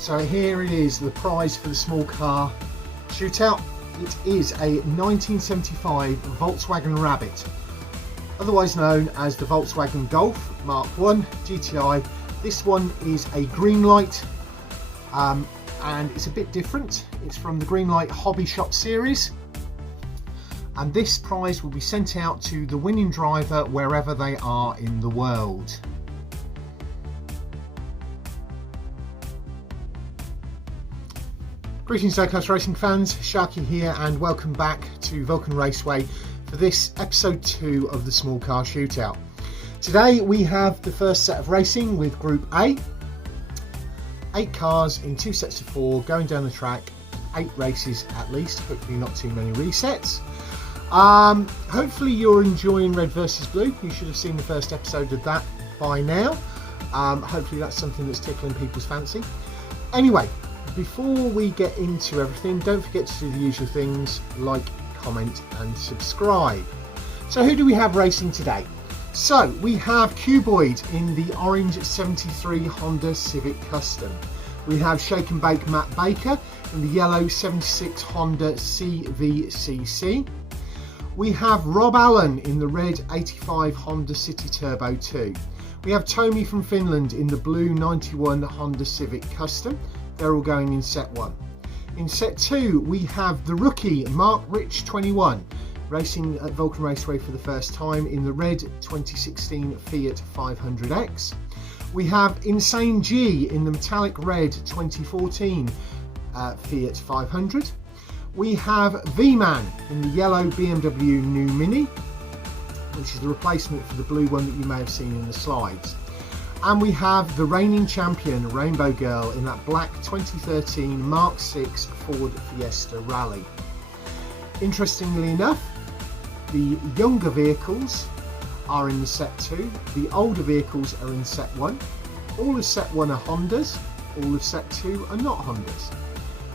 So here it is, the prize for the small car shootout. It is a 1975 Volkswagen Rabbit, otherwise known as the Volkswagen Golf Mark 1 GTI. This one is a green light and it's a bit different. It's from the Green Light Hobby Shop series, and this prize will be sent out to the winning driver wherever they are in the world. Greetings Diecast Racing fans, Sharky here and welcome back to Vulcan Raceway for this episode 2 of the small car shootout. Today we have the first set of racing with Group A. 8 cars in 2 sets of 4 going down the track, 8 races at least, hopefully not too many resets. Hopefully you're enjoying Red versus Blue. You should have seen the first episode of that by now. Hopefully that's something that's tickling people's fancy. Anyway, before we get into everything, don't forget to do the usual things, like, comment and subscribe. So who do we have racing today? So we have Cuboid in the orange 73 Honda Civic Custom. We have Shake and Bake Matt Baker in the yellow 76 Honda CVCC. We have Rob Allen in the red 85 Honda City Turbo 2. We have Tomi from Finland in the blue 91 Honda Civic Custom. They're all going in set 1. In set 2 we have the rookie Mark Rich 21 racing at Vulcan Raceway for the first time in the red 2016 Fiat 500X. We have Insane G in the metallic red 2014 Fiat 500. We have V-Man in the yellow BMW New Mini, which is the replacement for the blue one that you may have seen in the slides. And we have the reigning champion RayneBowGirl in that black 2013 Mark 6 Ford Fiesta Rally. Interestingly enough, the younger vehicles are in the set 2, the older vehicles are in set 1. All of set 1 are Hondas, all of set 2 are not Hondas.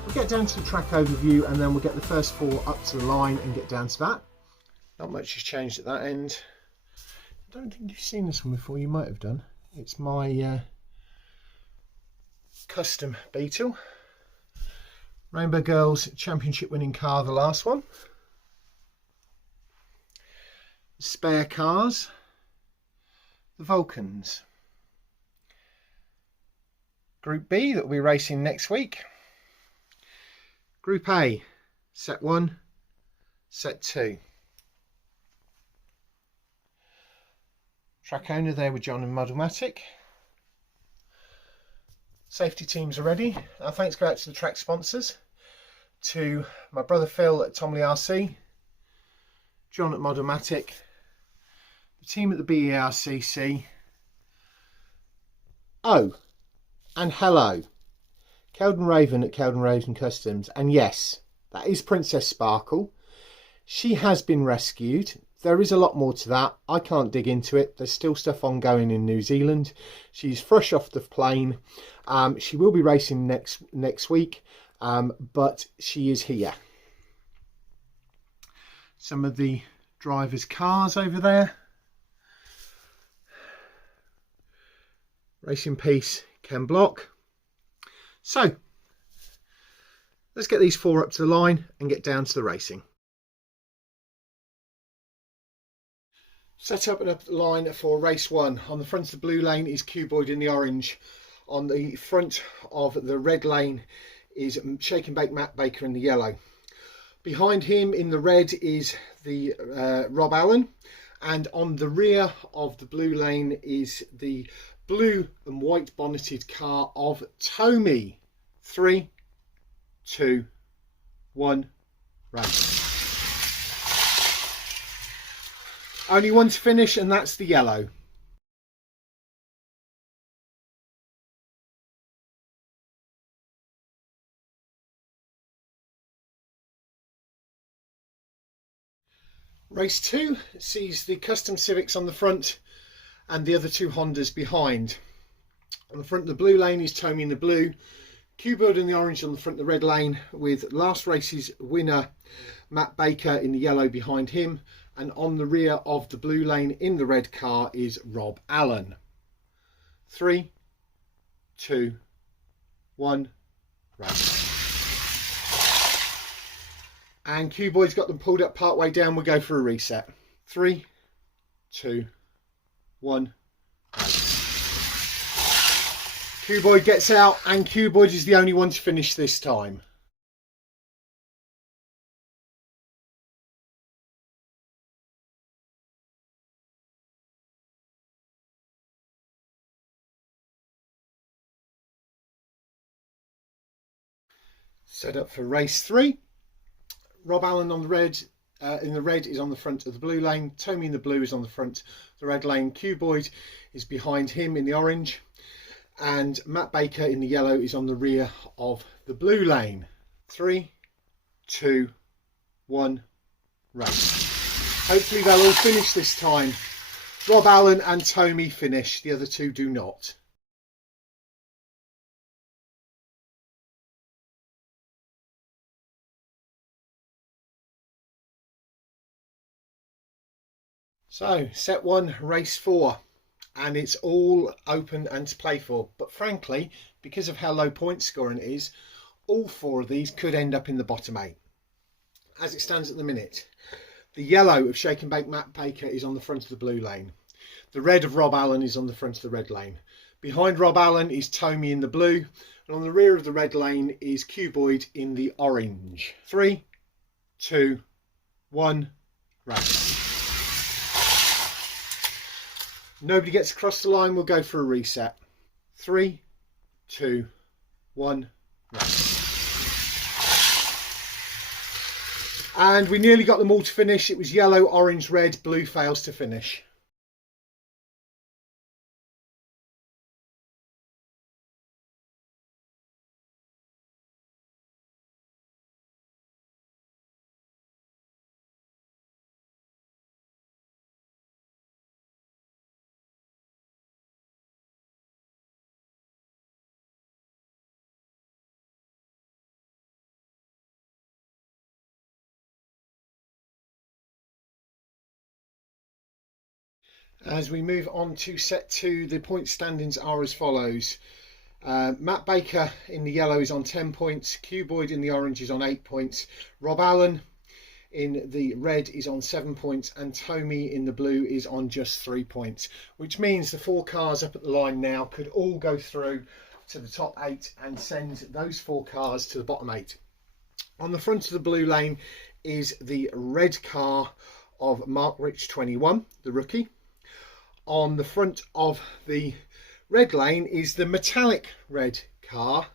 We'll get down to the track overview and then we'll get the first 4 up to the line and get down to that. Not much has changed at that end. I don't think you've seen this one before, you might have done. It's my custom Beetle. RayneBowGirl's championship winning car, the last one. Spare cars, the Vulcans. Group B that we'll be racing next week. Group A, set 1, set 2. Track owner there with John and Modelmatic. Safety teams are ready. Our thanks go out to the track sponsors, to my brother Phil at Tomi RC, John at Modelmatic, the team at the BERCC. Oh, and hello, Kelden Raven at Kelden Raven Customs. And yes, that is Princess Sparkle. She has been rescued. There is a lot more to that. I can't dig into it. There's still stuff ongoing in New Zealand. She's fresh off the plane. She will be racing next week, but she is here. Some of the drivers' cars over there. Racing Peace, Ken Block. So, let's get these 4 up to the line and get down to the racing. Set up and up the line for race 1. On the front of the blue lane is Cuboid in the orange. On the front of the red lane is Shake and Bake Matt Baker in the yellow. Behind him in the red is the Rob Allen, and on the rear of the blue lane is the blue and white bonneted car of Tomi. 3, 2, 1, race. Only one to finish, and that's the yellow. Race 2 sees the custom Civics on the front and the other 2 Hondas behind. On the front of the blue lane is Tomi in the blue, Cuboid in the orange on the front of the red lane, with last race's winner Matt Baker in the yellow behind him, and on the rear of the blue lane in the red car is Rob Allen. 3, 2, 1, race. And Q-Boy's got them pulled up part way down. We'll go for a reset. 3, 2, 1. Q-Boy gets out, and Q-Boy is the only one to finish this time. Set up for race 3. Rob Allen on the red, in the red is on the front of the blue lane. Tomi in the blue is on the front of the red lane. Q-Boy is behind him in the orange. And Matt Baker in the yellow is on the rear of the blue lane. 3, 2, 1, race. Hopefully they'll all finish this time. Rob Allen and Tomi finish. The other two do not. So, set 1, race 4, and it's all open and to play for. But frankly, because of how low point scoring it is, all 4 of these could end up in the bottom 8. As it stands at the minute, the yellow of Shake and Bake Matt Baker is on the front of the blue lane. The red of Rob Allen is on the front of the red lane. Behind Rob Allen is Tomi in the blue, and on the rear of the red lane is Q-Boy in the orange. 3, 2, 1, race. Nobody gets across the line, we'll go for a reset. 3, 2, 1, race. And we nearly got them all to finish. It was yellow, orange, red, blue fails to finish. As we move on to set 2, the point standings are as follows. Matt Baker in the yellow is on 10 points. Q-Boy in the orange is on 8 points. Rob Allen in the red is on 7 points. And Tomi in the blue is on just 3 points. Which means the 4 cars up at the line now could all go through to the top 8 and send those 4 cars to the bottom 8. On the front of the blue lane is the red car of Mark Rich 21, the rookie. On the front of the red lane is the metallic red car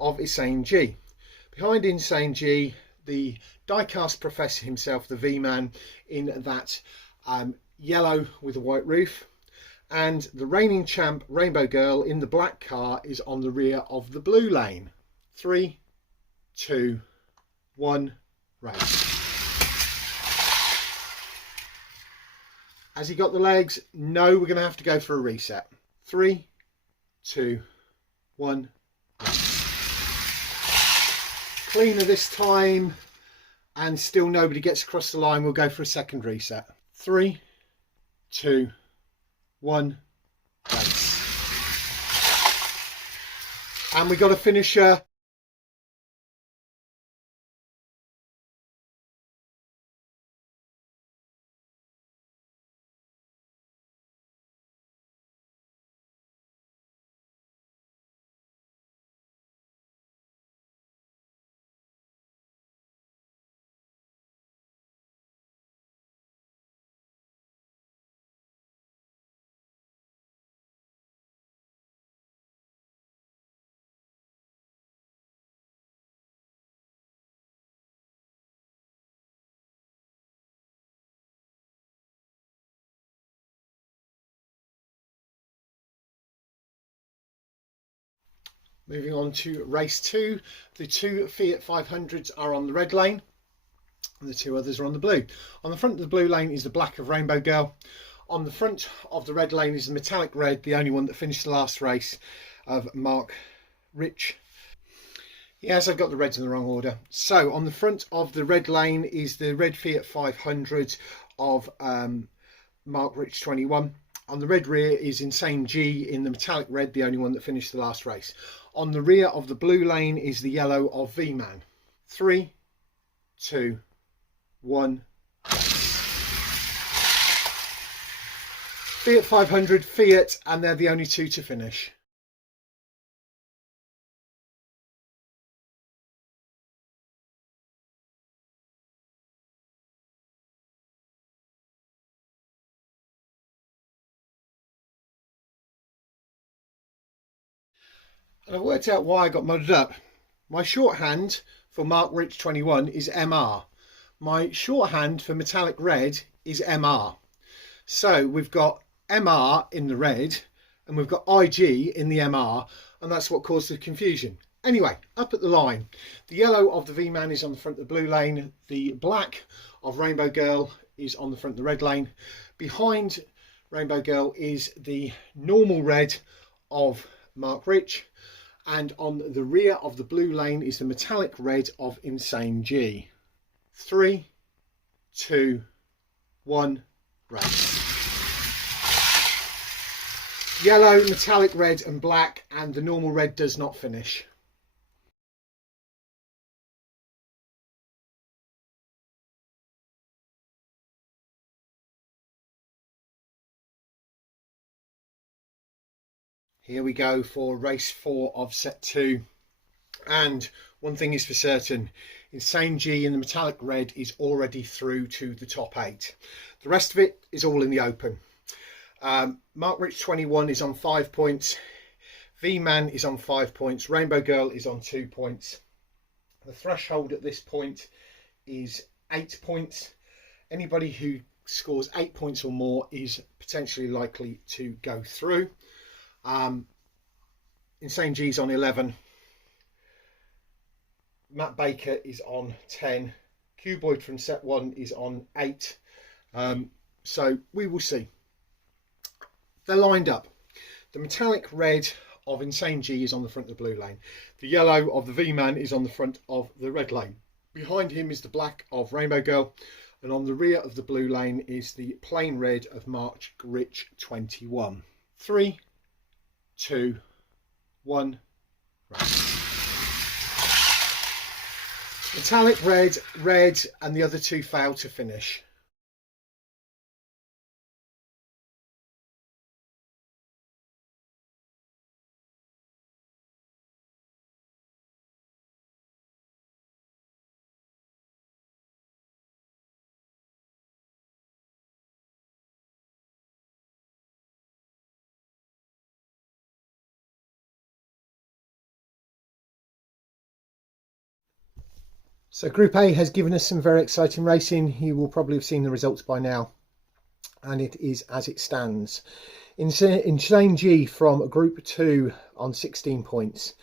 of Insane G. Behind Insane G, the diecast professor himself, the V-Man, in that yellow with a white roof. And the reigning champ, RayneBowGirl, in the black car is on the rear of the blue lane. 3, 2, 1, race. Has he got the legs? No, we're going to have to go for a reset. 3, 2, 1. Cleaner this time, and still nobody gets across the line. We'll go for a second reset. 3, 2, 1. Race. And we got a finisher. Moving on to race 2, the 2 Fiat 500s are on the red lane and the 2 others are on the blue. On the front of the blue lane is the black of RayneBowGirl. On the front of the red lane is the metallic red, the only one that finished the last race, of Mark Rich. Yes, I've got the reds in the wrong order. So on the front of the red lane is the red Fiat 500 of Mark Rich 21. On the red rear is Insane G in the metallic red, the only one that finished the last race. On the rear of the blue lane is the yellow of V-Man. 3, 2, 1. Fiat 500, Fiat, and they're the only two to finish. And I've worked out why I got muddled up. My shorthand for Mark Rich 21 is MR. My shorthand for metallic red is MR. So we've got MR in the red and we've got IG in the MR, and that's what caused the confusion. Anyway, up at the line, the yellow of the V-Man is on the front of the blue lane. The black of RayneBowGirl is on the front of the red lane. Behind RayneBowGirl is the normal red of Mark Rich. And on the rear of the blue lane is the metallic red of Insane G. 3, 2, 1, race. Yellow, metallic red and black, and the normal red does not finish. Here we go for race 4 of set 2. And one thing is for certain, Insane G in the metallic red is already through to the top 8. The rest of it is all in the open. Mark Rich 21 is on 5 points. V-Man is on 5 points. RayneBowGirl is on 2 points. The threshold at this point is 8 points. Anybody who scores 8 points or more is potentially likely to go through. Insane G's on 11. Matt Baker is on 10. Cuboid from set 1 is on 8. So we will see. They're lined up. The metallic red of Insane G is on the front of the blue lane. The yellow of the V-Man is on the front of the red lane. Behind him is the black of RayneBowGirl. And on the rear of the blue lane is the plain red of Mark Rich 21. 3, 2, 1, race. Metallic red, red, and the other two failed to finish. So Group A has given us some very exciting racing. You will probably have seen the results by now. And it is as it stands. Insane G from Group 2 on 16 points.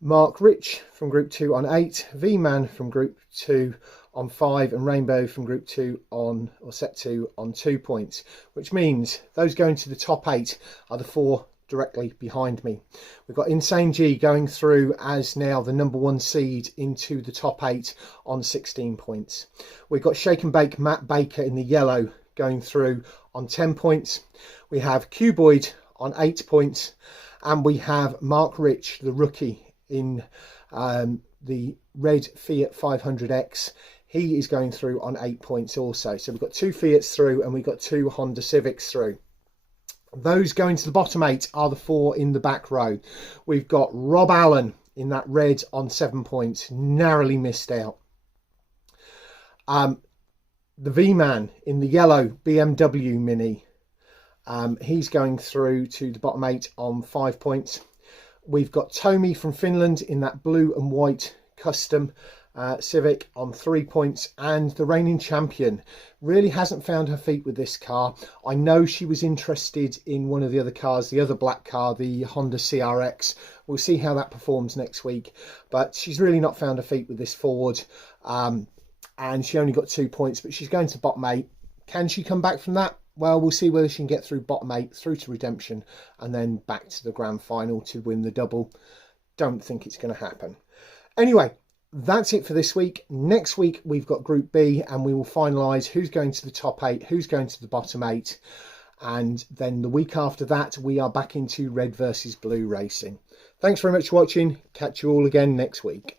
Mark Rich from Group 2 on 8. V-Man from Group 2 on 5. And Rainbow from Group 2 on, or Set 2 on 2 points. Which means those going to the top 8 are the 4 directly behind me. We've got Insane G going through as now the number 1 seed into the top 8 on 16 points. We've got Shake and Bake Matt Baker in the yellow going through on 10 points. We have Cuboid on 8 points, and we have Mark Rich, the rookie, in the red Fiat 500X. He is going through on 8 points also. So we've got 2 Fiats through and we've got 2 Honda Civics through. Those going to the bottom 8 are the 4 in the back row. We've got Rob Allen in that red on 7 points, narrowly missed out. The V-Man in the yellow BMW Mini, he's going through to the bottom 8 on 5 points. We've got Tomi from Finland in that blue and white custom Civic on 3 points, and the reigning champion really hasn't found her feet with this car. I know she was interested in one of the other cars, the other black car, the Honda CRX. We'll see how that performs next week, but she's really not found her feet with this Ford, and she only got 2 points, but she's going to bottom 8. Can she come back from that? Well, we'll see whether she can get through bottom 8 through to redemption and then back to the grand final to win the double. Don't think it's going to happen. Anyway, that's it for this week. Next week we've got Group B, and we will finalise who's going to the top 8, who's going to the bottom 8, and then the week after that we are back into red versus blue racing. Thanks very much for watching. Catch you all again next week.